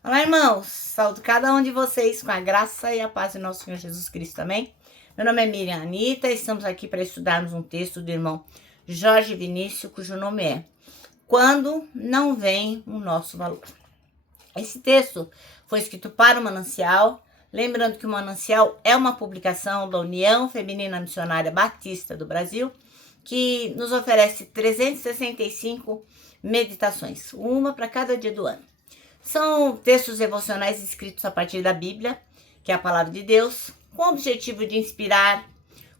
Olá, irmãos. Saúdo cada um de vocês com a graça e a paz do nosso Senhor Jesus Cristo também. Meu nome é Miriam Anita, estamos aqui para estudarmos um texto do irmão Jorge Vinícius, cujo nome é Quando Não Vem o Nosso Valor. Esse texto foi escrito para o Manancial, lembrando que o Manancial é uma publicação da União Feminina Missionária Batista do Brasil, que nos oferece 365 meditações, uma para cada dia do ano. São textos devocionais escritos a partir da Bíblia, que é a palavra de Deus, com o objetivo de inspirar,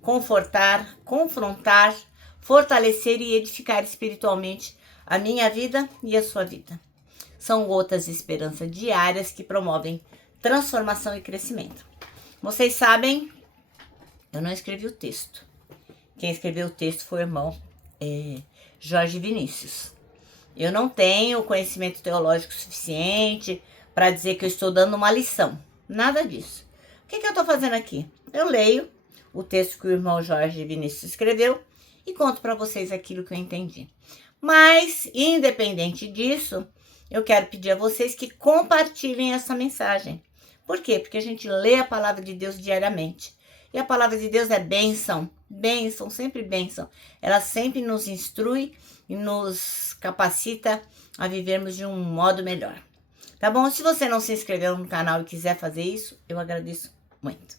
confortar, confrontar, fortalecer e edificar espiritualmente a minha vida e a sua vida. São gotas de esperança diárias que promovem transformação e crescimento. Vocês sabem, eu não escrevi o texto. Quem escreveu o texto foi o irmão Jorge Vinícius. Eu não tenho conhecimento teológico suficiente para dizer que eu estou dando uma lição. Nada disso. O que eu estou fazendo aqui? Eu leio o texto que o irmão Jorge Vinícius escreveu e conto para vocês aquilo que eu entendi. Mas, independente disso, eu quero pedir a vocês que compartilhem essa mensagem. Por quê? Porque a gente lê a palavra de Deus diariamente. E a palavra de Deus é bênção, bênção, sempre bênção. Ela sempre nos instrui e nos capacita a vivermos de um modo melhor. Tá bom? Se você não se inscreveu no canal e quiser fazer isso, eu agradeço muito,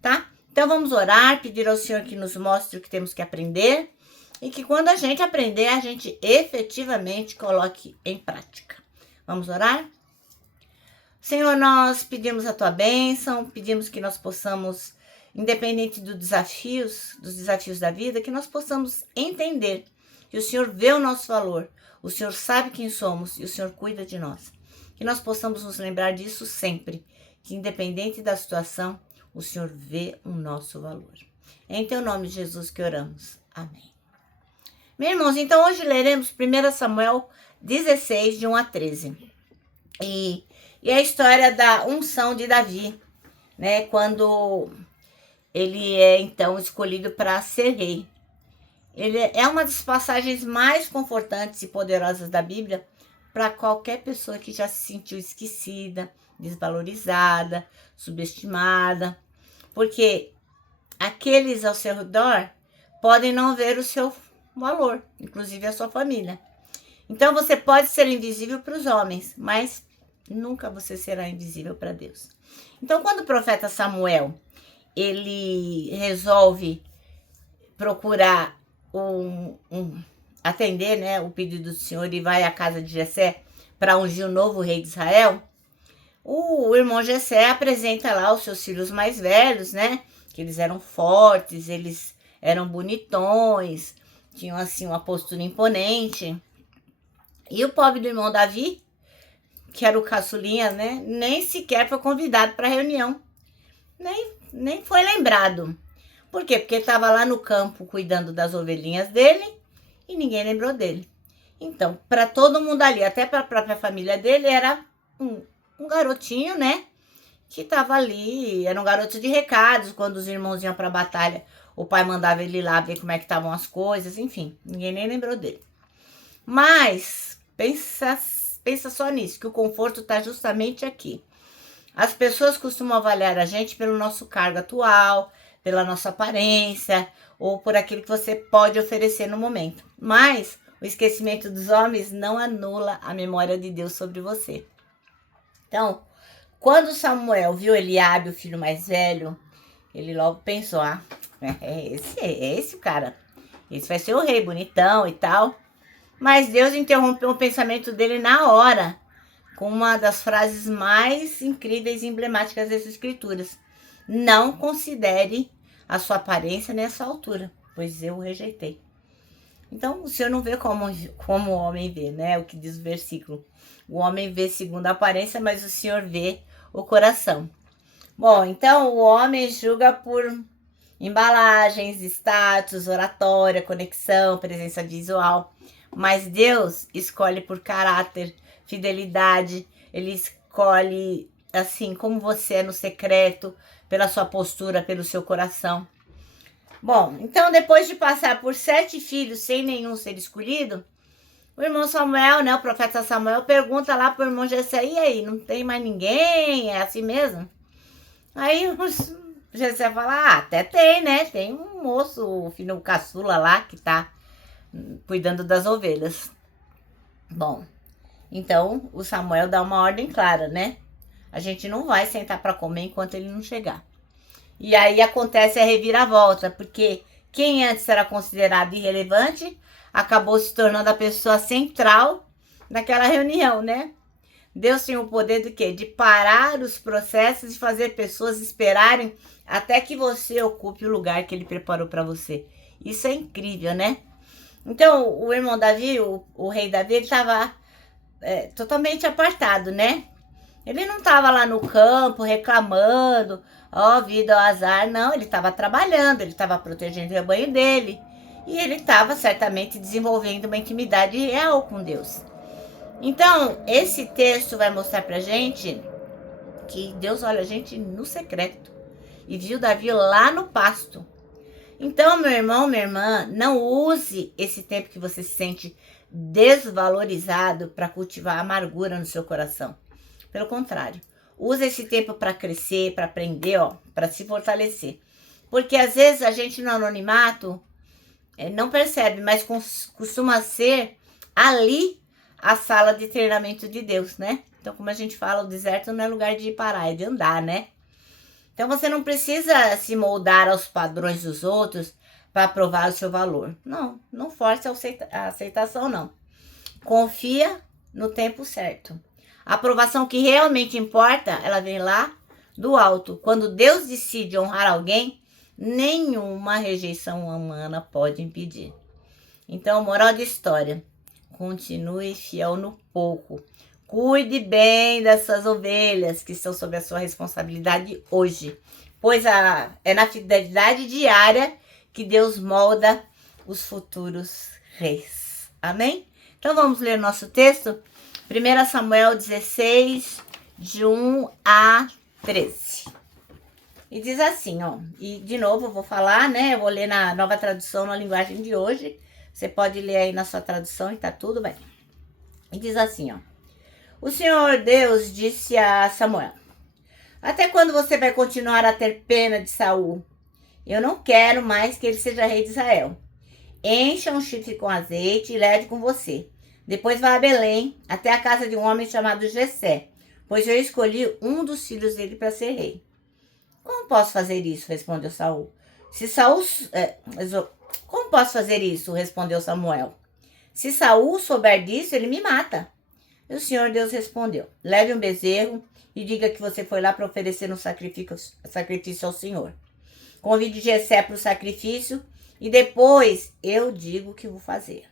tá? Então vamos orar, pedir ao Senhor que nos mostre o que temos que aprender e que quando a gente aprender, a gente efetivamente coloque em prática. Vamos orar? Senhor, nós pedimos a tua bênção, pedimos que nós possamos, independente dos desafios da vida, que nós possamos entender que o Senhor vê o nosso valor, o Senhor sabe quem somos e o Senhor cuida de nós. Que nós possamos nos lembrar disso sempre, que independente da situação, o Senhor vê o nosso valor. É em teu nome, Jesus, que oramos. Amém. Meus irmãos, então hoje leremos 1 Samuel 16, de 1 a 13. E a história da unção de Davi, né? Quando ele é então escolhido para ser rei. Ele é uma das passagens mais confortantes e poderosas da Bíblia para qualquer pessoa que já se sentiu esquecida, desvalorizada, subestimada, porque aqueles ao seu redor podem não ver o seu valor, inclusive a sua família. Então você pode ser invisível para os homens, mas nunca você será invisível para Deus. Então quando o profeta Samuel ele resolve procurar atender, né, o pedido do Senhor e vai à casa de Jessé para ungir o novo rei de Israel, o irmão Jessé apresenta lá os seus filhos mais velhos, né, que eles eram fortes, eles eram bonitões, tinham assim uma postura imponente. E o pobre do irmão Davi, que era o caçulinha, né, nem sequer foi convidado para a reunião, nem foi lembrado. Por quê? Porque ele estava lá no campo cuidando das ovelhinhas dele e ninguém lembrou dele. Então, para todo mundo ali, até para a própria família dele, era um garotinho, né? Que estava ali, era um garoto de recados. Quando os irmãos iam para a batalha, o pai mandava ele ir lá ver como é que estavam as coisas. Enfim, ninguém nem lembrou dele. Mas, pensa só nisso, que o conforto está justamente aqui. As pessoas costumam avaliar a gente pelo nosso cargo atual, pela nossa aparência ou por aquilo que você pode oferecer no momento. Mas o esquecimento dos homens não anula a memória de Deus sobre você. Então, quando Samuel viu Eliabe, o filho mais velho, ele logo pensou, é esse o cara. Esse vai ser o rei, bonitão e tal. Mas Deus interrompeu o pensamento dele na hora, com uma das frases mais incríveis e emblemáticas das Escrituras. Não considere a sua aparência nessa altura, pois eu o rejeitei. Então, o Senhor não vê como o homem vê, né? O que diz o versículo. O homem vê segundo a aparência, mas o Senhor vê o coração. Bom, então o homem julga por embalagens, status, oratória, conexão, presença visual. Mas Deus escolhe por caráter, fidelidade. Ele escolhe assim como você é no secreto, pela sua postura, pelo seu coração. Bom, então depois de passar por 7 filhos sem nenhum ser escolhido, O irmão Samuel, né, o profeta Samuel, pergunta lá pro irmão Jessé, e aí, não tem mais ninguém? É assim mesmo? Aí o Jessé fala, até tem, né? Tem um moço, o filho caçula lá, que tá cuidando das ovelhas. Bom, então o Samuel dá uma ordem clara, né? A gente não vai sentar para comer enquanto ele não chegar. E aí acontece a reviravolta, porque quem antes era considerado irrelevante acabou se tornando a pessoa central naquela reunião, né? Deus tem o poder do quê? De parar os processos e fazer pessoas esperarem até que você ocupe o lugar que ele preparou para você. Isso é incrível, né? Então, o irmão Davi, o rei Davi, ele estava totalmente apartado, né? Ele não estava lá no campo reclamando, ó, vida, ó, azar. Não, ele estava trabalhando, ele estava protegendo o rebanho dele. E ele estava certamente desenvolvendo uma intimidade real com Deus. Então, esse texto vai mostrar pra gente que Deus olha a gente no secreto e viu Davi lá no pasto. Então, meu irmão, minha irmã, não use esse tempo que você se sente desvalorizado para cultivar amargura no seu coração. Pelo contrário, use esse tempo para crescer, para aprender, ó, para se fortalecer. Porque às vezes a gente no anonimato não percebe, mas costuma ser ali a sala de treinamento de Deus, né? Então, como a gente fala, o deserto não é lugar de parar, é de andar, né? Então, você não precisa se moldar aos padrões dos outros para provar o seu valor. Não, não force a aceitação, não. Confia no tempo certo. A aprovação que realmente importa, ela vem lá do alto. Quando Deus decide honrar alguém, nenhuma rejeição humana pode impedir. Então, moral de história. Continue fiel no pouco. Cuide bem das suas ovelhas que estão sob a sua responsabilidade hoje. Pois é na fidelidade diária que Deus molda os futuros reis. Amém? Então vamos ler nosso texto? 1 Samuel 16, de 1 a 13. E diz assim, ó. E de novo eu vou falar, né? Eu vou ler na nova tradução, na linguagem de hoje. Você pode ler aí na sua tradução e tá tudo bem. E diz assim, ó. O Senhor Deus disse a Samuel: até quando você vai continuar a ter pena de Saul? Eu não quero mais que ele seja rei de Israel. Encha um chifre com azeite e leve com você. Depois vá a Belém, até a casa de um homem chamado Jessé, pois eu escolhi um dos filhos dele para ser rei. Como posso fazer isso? Respondeu Saul. Como posso fazer isso? Respondeu Samuel. Se Saul souber disso, ele me mata. E o Senhor Deus respondeu: leve um bezerro e diga que você foi lá para oferecer um sacrifício ao Senhor. Convide Jessé para o sacrifício e depois eu digo o que vou fazer.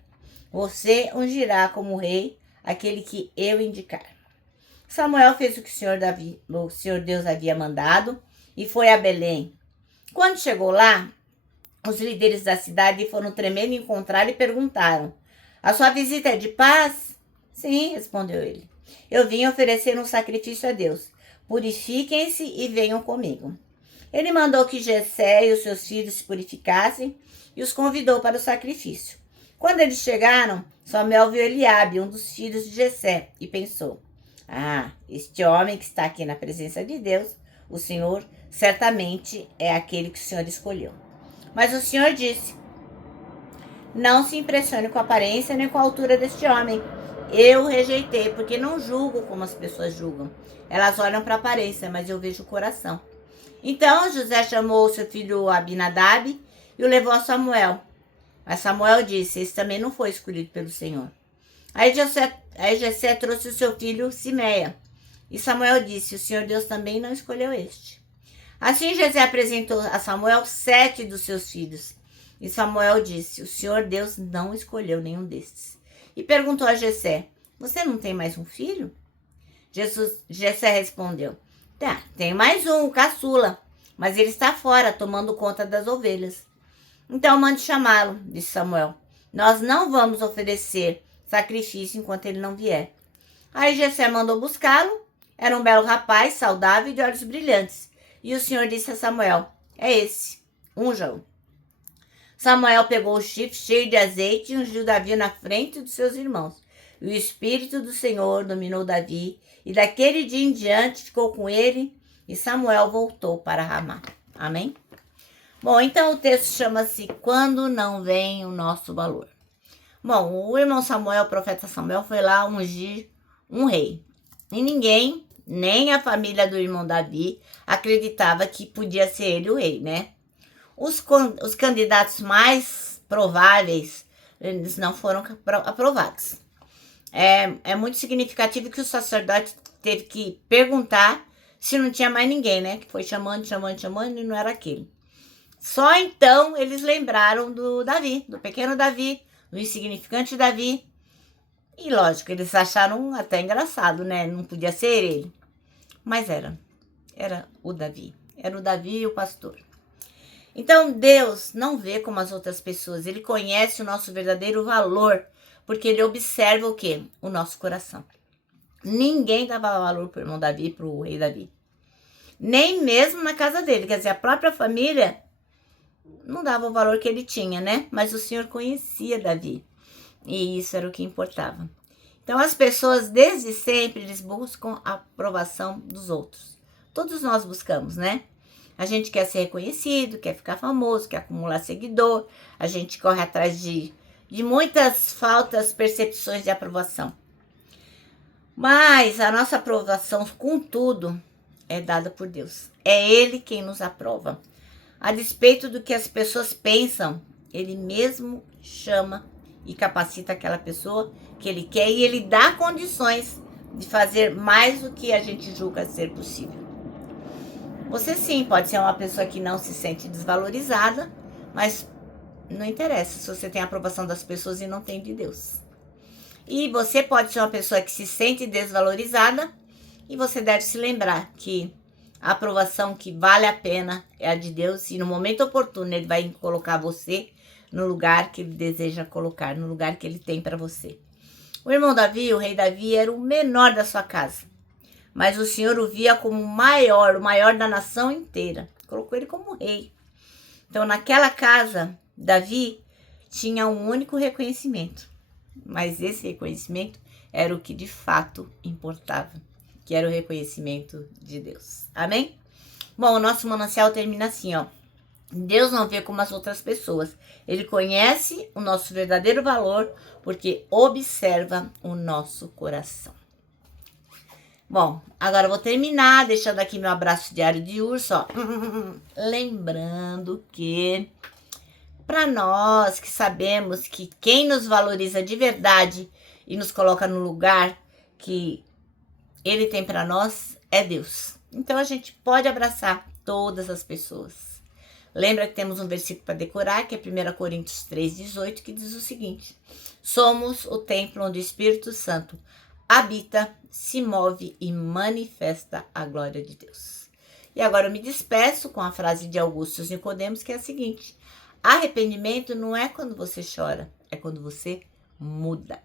Você ungirá como rei aquele que eu indicar. Samuel fez o que o Senhor Deus havia mandado e foi a Belém. Quando chegou lá, os líderes da cidade foram tremendo encontrar e perguntaram: a sua visita é de paz? Sim, respondeu ele. Eu vim oferecer um sacrifício a Deus. Purifiquem-se e venham comigo. Ele mandou que Jessé e os seus filhos se purificassem e os convidou para o sacrifício. Quando eles chegaram, Samuel viu Eliabe, um dos filhos de Jessé, e pensou: este homem que está aqui na presença de Deus, o Senhor, certamente é aquele que o Senhor escolheu. Mas o Senhor disse: não se impressione com a aparência nem com a altura deste homem. Eu o rejeitei, porque não julgo como as pessoas julgam. Elas olham para a aparência, mas eu vejo o coração. Então José chamou seu filho Abinadab e o levou a Samuel. Mas Samuel disse: esse também não foi escolhido pelo Senhor. Aí Jessé trouxe o seu filho Simeia. E Samuel disse: o Senhor Deus também não escolheu este. Assim Jessé apresentou a Samuel 7 dos seus filhos. E Samuel disse: o Senhor Deus não escolheu nenhum destes. E perguntou a Jessé: você não tem mais um filho? Jessé respondeu: tem mais um, o caçula, mas ele está fora, tomando conta das ovelhas. Então mande chamá-lo, disse Samuel. Nós não vamos oferecer sacrifício enquanto ele não vier. Aí Jessé mandou buscá-lo. Era um belo rapaz, saudável e de olhos brilhantes. E o Senhor disse a Samuel: é esse, unja-o. Samuel pegou o chifre cheio de azeite e ungiu Davi na frente dos seus irmãos. E o Espírito do Senhor dominou Davi, e daquele dia em diante ficou com ele, e Samuel voltou para Ramá. Amém? Bom, então o texto chama-se Quando Não Vem o Nosso Valor. Bom, o irmão Samuel, o profeta Samuel, foi lá ungir um rei. E ninguém, nem a família do irmão Davi, acreditava que podia ser ele o rei, né? Os candidatos mais prováveis, eles não foram aprovados. É muito significativo que o sacerdote teve que perguntar se não tinha mais ninguém, né? Que foi chamando e não era aquele. Só então eles lembraram do Davi, do pequeno Davi, do insignificante Davi. E lógico, eles acharam até engraçado, né? Não podia ser ele. Mas era o Davi. Era o Davi e o pastor. Então Deus não vê como as outras pessoas. Ele conhece o nosso verdadeiro valor, porque ele observa o quê? O nosso coração. Ninguém dava valor para o irmão Davi, para o rei Davi. Nem mesmo na casa dele. Quer dizer, a própria família não dava o valor que ele tinha, né? Mas o Senhor conhecia Davi. E isso era o que importava. Então, as pessoas, desde sempre, eles buscam a aprovação dos outros. Todos nós buscamos, né? A gente quer ser reconhecido, quer ficar famoso, quer acumular seguidor. A gente corre atrás de muitas faltas, percepções de aprovação. Mas a nossa aprovação, contudo, é dada por Deus. É Ele quem nos aprova. A despeito do que as pessoas pensam, Ele mesmo chama e capacita aquela pessoa que Ele quer e Ele dá condições de fazer mais do que a gente julga ser possível. Você sim pode ser uma pessoa que não se sente desvalorizada, mas não interessa se você tem a aprovação das pessoas e não tem de Deus. E você pode ser uma pessoa que se sente desvalorizada e você deve se lembrar que a aprovação que vale a pena é a de Deus e no momento oportuno Ele vai colocar você no lugar que Ele deseja colocar, no lugar que Ele tem para você. O irmão Davi, o rei Davi, era o menor da sua casa, mas o Senhor o via como o maior da nação inteira. Colocou ele como rei. Então, naquela casa, Davi tinha um único reconhecimento, mas esse reconhecimento era o que de fato importava, que era o reconhecimento de Deus. Amém? Bom, o nosso manancial termina assim, ó. Deus não vê como as outras pessoas. Ele conhece o nosso verdadeiro valor porque observa o nosso coração. Bom, agora eu vou terminar deixando aqui meu abraço diário de urso, ó. Lembrando que para nós que sabemos que quem nos valoriza de verdade e nos coloca no lugar que Ele tem para nós é Deus. Então a gente pode abraçar todas as pessoas. Lembra que temos um versículo para decorar, que é 1 Coríntios 3,18, que diz o seguinte: somos o templo onde o Espírito Santo habita, se move e manifesta a glória de Deus. E agora eu me despeço com a frase de Augusto Nicodemos, que é a seguinte: arrependimento não é quando você chora, é quando você muda.